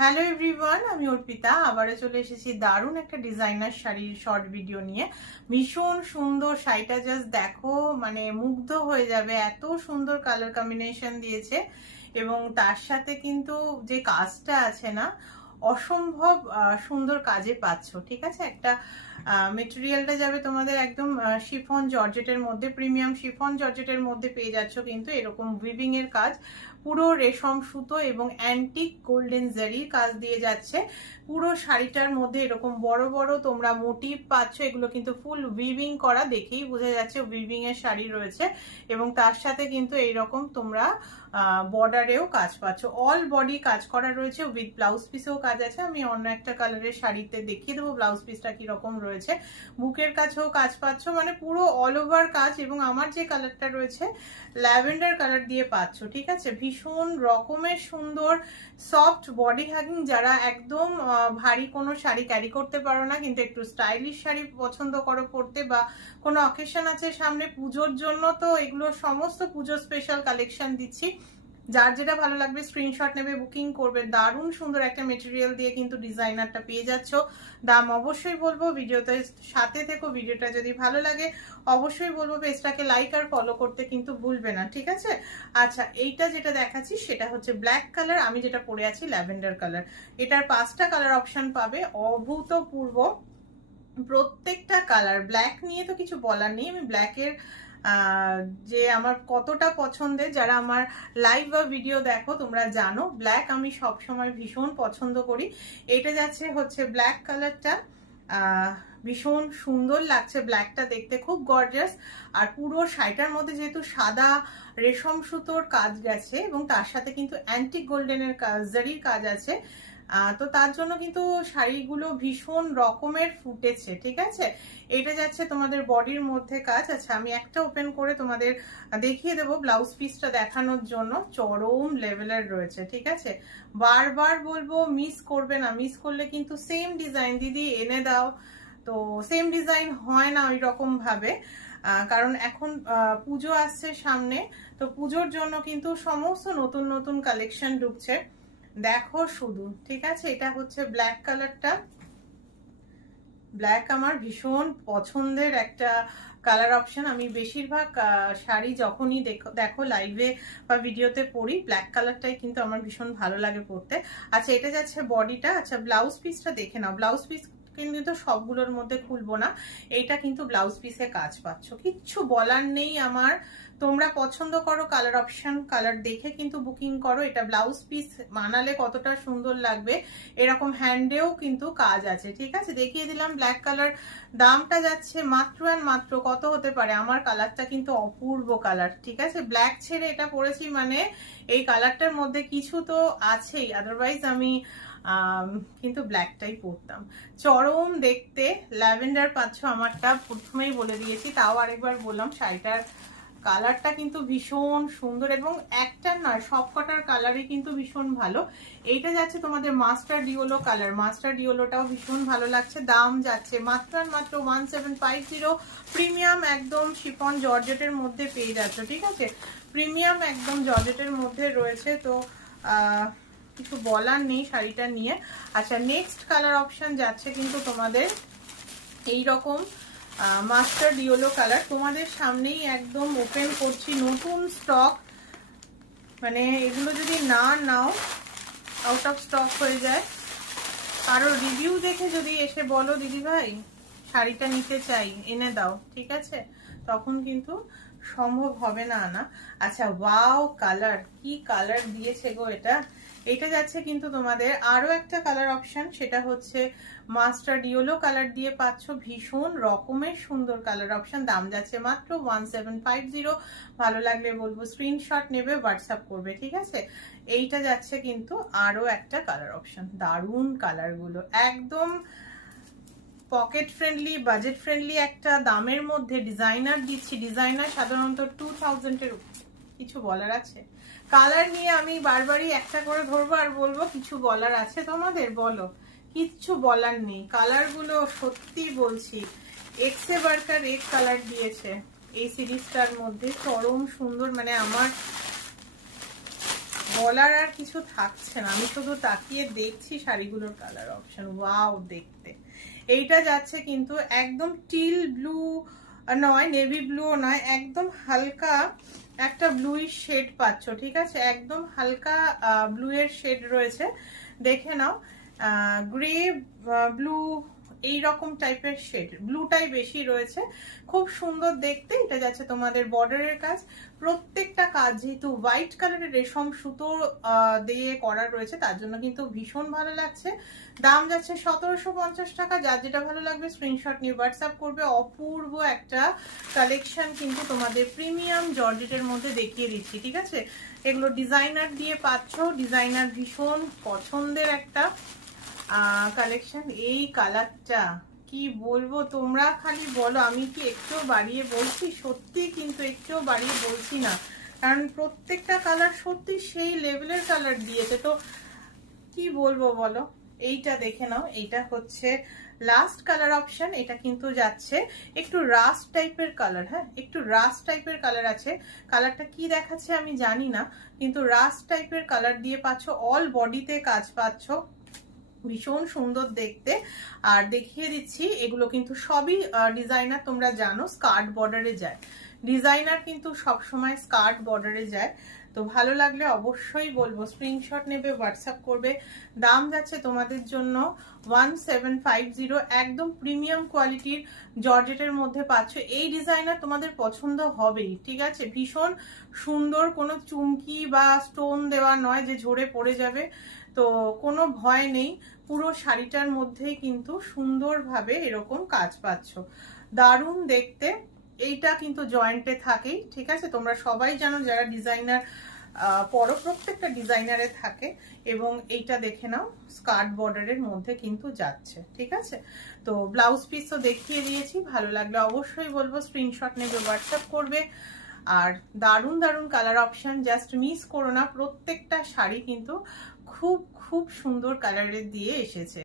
Hello everyone, আমি অর্পিতা আবারও চলে এসেছি দারুণ একটা ডিজাইনার শাড়ির শর্ট ভিডিও নিয়ে। ভীষণ সুন্দর শাড়িটা, জাস্ট দেখো, মানে মুগ্ধ হয়ে যাবে, এত সুন্দর কালার কম্বিনেশন দিয়েছে এবং তার সাথে কিন্তু যে কাজটা আছে না, অসম্ভব সুন্দর কাজে পাচ্ছ। ঠিক আছে, একটা মেটেরিয়ালটা যাবে তোমাদের একদম শিফন জর্জেটের মধ্যে, প্রিমিয়াম শিফন জর্জেটের মধ্যে পেয়ে যাচ্ছ কিন্তু এরকম উইভিং এর কাজ, পুরো রেশম সুতো এবং অ্যান্টিক গোল্ডেন জারির কাজ দিয়ে যাচ্ছে। পুরো শাড়িটার মধ্যে এরকম বড় বড় তোমরা মোটিভ পাচ্ছ, এগুলো কিন্তু ফুল উইভিং করা, দেখেই বোঝা যাচ্ছে উইভিং এর শাড়ি রয়েছে। এবং তার সাথে কিন্তু এইরকম তোমরা বর্ডারেও কাজ পাচ্ছ, অল বডি কাজ করা রয়েছে, উইথ ব্লাউজ পিসেও কাজ আছে। আমি অন্য একটা কালারের শাড়িতে দেখিয়ে দেবো ব্লাউজ পিসটা কিরকম রয়েছে। বুকের কাছেও কাজ পাচ্ছ, মানে পুরো অল ওভার কাজ। এবং আমার যে কালারটা রয়েছে ল্যাভেন্ডার কালার দিয়ে পাচ্ছ। ঠিক আছে, ভীষণ রকমের সুন্দর সফট বডি হ্যাগিং। যারা একদম ভারী কোনো শাড়ি ক্যারি করতে পারো না, কিন্তু একটু স্টাইলিশ শাড়ি পছন্দ করো পরতে, বা কোনো অকেশন আছে সামনে পুজোর জন্য, তো এগুলো সমস্ত পুজো স্পেশাল কালেকশন দিচ্ছি। যার যেটা ভালো লাগবে স্ক্রিনশট নেবে, বুকিং করবে। দারুণ সুন্দর একটা মেটেরিয়াল দিয়ে কিন্তু ডিজাইনারটা পেয়ে যাচ্ছ। দাম অবশ্যই বলবো, ভিডিওতে সাথে থেকো। ভিডিওটা যদি ভালো লাগে অবশ্যই বলবো পেজটাকে লাইক আর ফলো করতে কিন্তু ভুলবে না। ঠিক আছে, আচ্ছা, এইটা যেটা দেখাচ্ছি সেটা হচ্ছে ব্ল্যাক কালার, আমি যেটা পরে আছি ল্যাভেন্ডার কালার। এটার 5টা কালার অপশন পাবে, অভূতপূর্ব প্রত্যেকটা কালার। ব্ল্যাক নিয়ে তো কিছু বলার নেই, আমি ব্ল্যাকের যে আমার কতটা পছন্দের, যারা আমার লাইভ বা ভিডিও দেখো তোমরা জানো ব্ল্যাক আমি সব সময় ভীষণ পছন্দ করি। এটা যাচ্ছে হচ্ছে ব্ল্যাক কালারটা, ভীষণ সুন্দর লাগছে ব্ল্যাকটা দেখতে, খুব গর্জাস। আর পুরো শাড়িটার মধ্যে যেহেতু সাদা রেশম সুতোর কাজ গেছে এবং তার সাথে কিন্তু অ্যান্টিক গোল্ডেনের কাজ, জারির কাজ আছে, তো তার জন্য কিন্তু শাড়িগুলো ভীষণ রকমের ফুটেছে। ঠিক আছে, এটা যাচ্ছে তোমাদের বডির মধ্যে কাজ। আচ্ছা, আমি একটা ওপেন করে তোমাদের দেখিয়ে দেবো ব্লাউজ পিসটা দেখানোর জন্য, চরম লেভেলের রয়েছে। ঠিক আছে, বারবার বলবো মিস করবে না, মিস করলে কিন্তু সেম ডিজাইন দিদি এনে দাও, তো সেম ডিজাইন হয় না ওই রকম ভাবে, কারণ এখন পুজো আসছে সামনে, তো পুজোর জন্য কিন্তু সমস্ত নতুন নতুন কালেকশন ঢুকছে। দেখো শুধু। ঠিক আছে, এটা হচ্ছে ব্ল্যাক কালারটা। ব্ল্যাক আমার ভীষণ পছন্দের একটা কালার অপশন। আমি বেশিরভাগ শাড়ি যখনই দেখো লাইভে বা ভিডিওতে পরি, ব্ল্যাক কালারটাই কিন্তু আমার ভীষণ ভালো লাগে পরতে। আচ্ছা, এটা যাচ্ছে বডিটা। আচ্ছা, ব্লাউজ পিসটা দেখে নাও। ব্লাউজ পিস কিন্তু সবগুলোর মধ্যে খুলবো না, এইটা কিন্তু ব্লাউজ পিসে কাজ পাচ্ছ, কিচ্ছু বলার নেই আমার। তোমরা পছন্দ করো কালার অপশন, কালার দেখে কিন্তু বুকিং করো। এটা ব্লাউজ পিস বানালে কতটা সুন্দর লাগবে, এরকম হ্যান্ডেও কিন্তু কাজ আছে। ঠিক আছে, দেখিয়ে দিলাম ব্ল্যাক কালার। দামটা যাচ্ছে মাত্র আর মাত্র, কত হতে পারে, আমার কালারটা কিন্তু অপূর্ব কালার। ঠিক আছে, ব্ল্যাক ছেড়ে এটা পরেছি মানে এই কালারটার মধ্যে কিছু তো আছেই, আদারওয়াইজ আমি কিন্তু ব্ল্যাকটাই পরতাম। চরম দেখতে ল্যাভেন্ডার পাচ্ছ, আমারটা প্রথমেই বলে দিয়েছি, তাও আরেকবার বললাম, শাড়িটার কালারটা কিন্তু ভীষণ সুন্দর এবং একটা নয় সবকটার কালারই কিন্তু ভীষণ ভালো। এইটা যাচ্ছে তোমাদের মাস্টার ডিওলো কালার, মাস্টার ডিওলোটাও ভীষণ ভালো লাগছে। দাম যাচ্ছে মাত্র আর মাত্র 1750, প্রিমিয়াম একদম শিফন জর্জেটের মধ্যে পেয়ে যাচ্ছ। ঠিক আছে, প্রিমিয়াম একদম জর্জেটের মধ্যে রয়েছে, তো কিছু বলার নেই শাড়িটা নিয়ে। আচ্ছা, নেক্সট কালার অপশন যাচ্ছে কিন্তু তোমাদের এইরকম মাস্টার ইয়েলো কালার। তোমাদের সামনেই একদম ওপেন করছি, নতুন স্টক, মানে এগুলো যদি না নাও আউট অফ স্টক হয়ে যায়। কারো রিভিউ দেখে যদি এসে বলো দিদি ভাই শাড়িটা নিতে চাই, এনে দাও, ঠিক আছে, তখন কিন্তু সম্ভব হবে না আনা। আচ্ছা, ওয়াও কালার, কি কালার দিয়েছে গো এটা। এটা যাচ্ছে কিন্তু তোমাদের আরো একটা কালার অপশন, সেটা হচ্ছে মাস্টার্ড ইয়েলো কালার দিয়ে পাচ্ছ, ভীষণ রকমের সুন্দর কালার অপশন। দাম যাচ্ছে মাত্র 1750। ভালো লাগলে বলবো স্ক্রিনশট নেবে, হোয়াটসঅ্যাপ করবে। ঠিক আছে, এইটা যাচ্ছে কিন্তু আরো একটা কালার অপশন। দারুণ কালার গুলো, একদম পকেট ফ্রেন্ডলি, বাজেট ফ্রেন্ডলি একটা দামের মধ্যে ডিজাইনার দিচ্ছি। ডিজাইনার সাধারণত 2000 এর, কিছু বলার আছে কালার নিয়ে? আমি বারবারই একটা করে ধরবো আর বলবো কিছু বলার আছে তোমাদের, বলো। কিচ্ছু বলার নেই, কালার গুলো সত্যি বলছি এক্সে বার্কার এক কালার দিয়েছে এই সিরিজটার মধ্যে, চরম সুন্দর। মানে আমার বলার আর কিছু থাকছে না, আমি শুধু তাকিয়ে দেখছি শাড়িগুলোর কালার অপশন। ওয়াও দেখতে। এইটা যাচ্ছে কিন্তু একদম টিল ব্লু নয়, নেভি ব্লুও নয়, একদম হালকা একটা ব্লুইশ শেড পাচ্ছ, ঠিক আছে? একদম হালকা ব্লু এর শেড রয়েছে, দেখে নাও। গ্রে ব্লু এইরকম টাইপের শেড, ব্লুটাই বেশি রয়েছে, খুব সুন্দর দেখতে। এটা যাচ্ছে তোমাদের বর্ডারের কাজ, প্রত্যেকটা কাজ যেহেতু হোয়াইট কালারের রেশম সুতো দিয়ে করা রয়েছে, তার জন্য কিন্তু ভীষণ ভালো লাগছে। দাম যাচ্ছে 1750 টাকা। যার যেটা ভালো লাগবে স্ক্রিনশট নিয়ে হোয়াটসঅ্যাপ করবে। অপূর্ব একটা কালেকশন কিন্তু তোমাদের প্রিমিয়াম জর্জেটের মধ্যে দেখিয়ে দিচ্ছি, ঠিক আছে? এগুলো ডিজাইনার দিয়ে পাচ্ছ, ডিজাইনার ভীষণ পছন্দের একটা কালেকশন। এই কালারটা কি বলবো, তোমরা খালি বলো, আমি কি একটুও বাড়িয়ে বলছি? সত্যি কিন্তু একটুও বাড়িয়ে বলছি না, কারণ প্রত্যেকটা কালার সত্যি সেই লেভেলের কালার দিয়েছে। তো কি বলবো বলো, এইটা দেখে নাও। এইটা হচ্ছে লাস্ট কালার অপশন। এটা কিন্তু যাচ্ছে একটু রাস্ট টাইপের কালার, হ্যাঁ একটু রাস্ট টাইপের কালার আছে। কালারটা কি দেখাচ্ছে আমি জানি না, কিন্তু রাস্ট টাইপের কালার দিয়ে পাচ্ছ, অল বডিতে কাজ পাচ্ছ, ভীষণ সুন্দর দেখতে। আর দেখিয়ে দিচ্ছি, এগুলো কিন্তু সবই ডিজাইনার, তোমরা জানো স্কার্ট বর্ডারে যায়, ডিজাইনার কিন্তু সব সময় স্কার্ট বর্ডারে যায়। তো ভালো লাগলে অবশ্যই বলবো স্ক্রিনশট নেবে, হোয়াটসঅ্যাপ করবে। দাম যাচ্ছে তোমাদের জন্য 1750। একদম প্রিমিয়াম কোয়ালিটির জর্জেটের মধ্যে পাচ্ছ। এই ডিজাইনার তোমাদের পছন্দ হবেই, ঠিক আছে? ভীষণ সুন্দর, কোনো চুমকি বা স্টোন দেওয়া নয় যে ঝরে পড়ে যাবে, তো কোনো ভয় নেই। পুরো শাড়িটার মধ্যেই কিন্তু সুন্দরভাবে এরকম কাজ পাচ্ছ, দারুণ দেখতে। এইটা কিন্তু জয়েন্টে থাকেই, ঠিক আছে? তোমরা সবাই জানো যারা ডিজাইনার পরো, প্রত্যেকটা ডিজাইনারে থাকে। এবং এইটা দেখে নাও স্কার্ট বর্ডারের মধ্যে কিন্তু যাচ্ছে, ঠিক আছে? তো ব্লাউজ পিসও দেখিয়ে দিয়েছি, ভালো লাগলে অবশ্যই বলবো স্ক্রিনশট নেবে, হোয়াটসঅ্যাপ করবে। আর দারুণ দারুণ কালার অপশন, জাস্ট মিস করো না। প্রত্যেকটা শাড়ি কিন্তু খুব খুব সুন্দর কালারের দিয়ে এসেছে।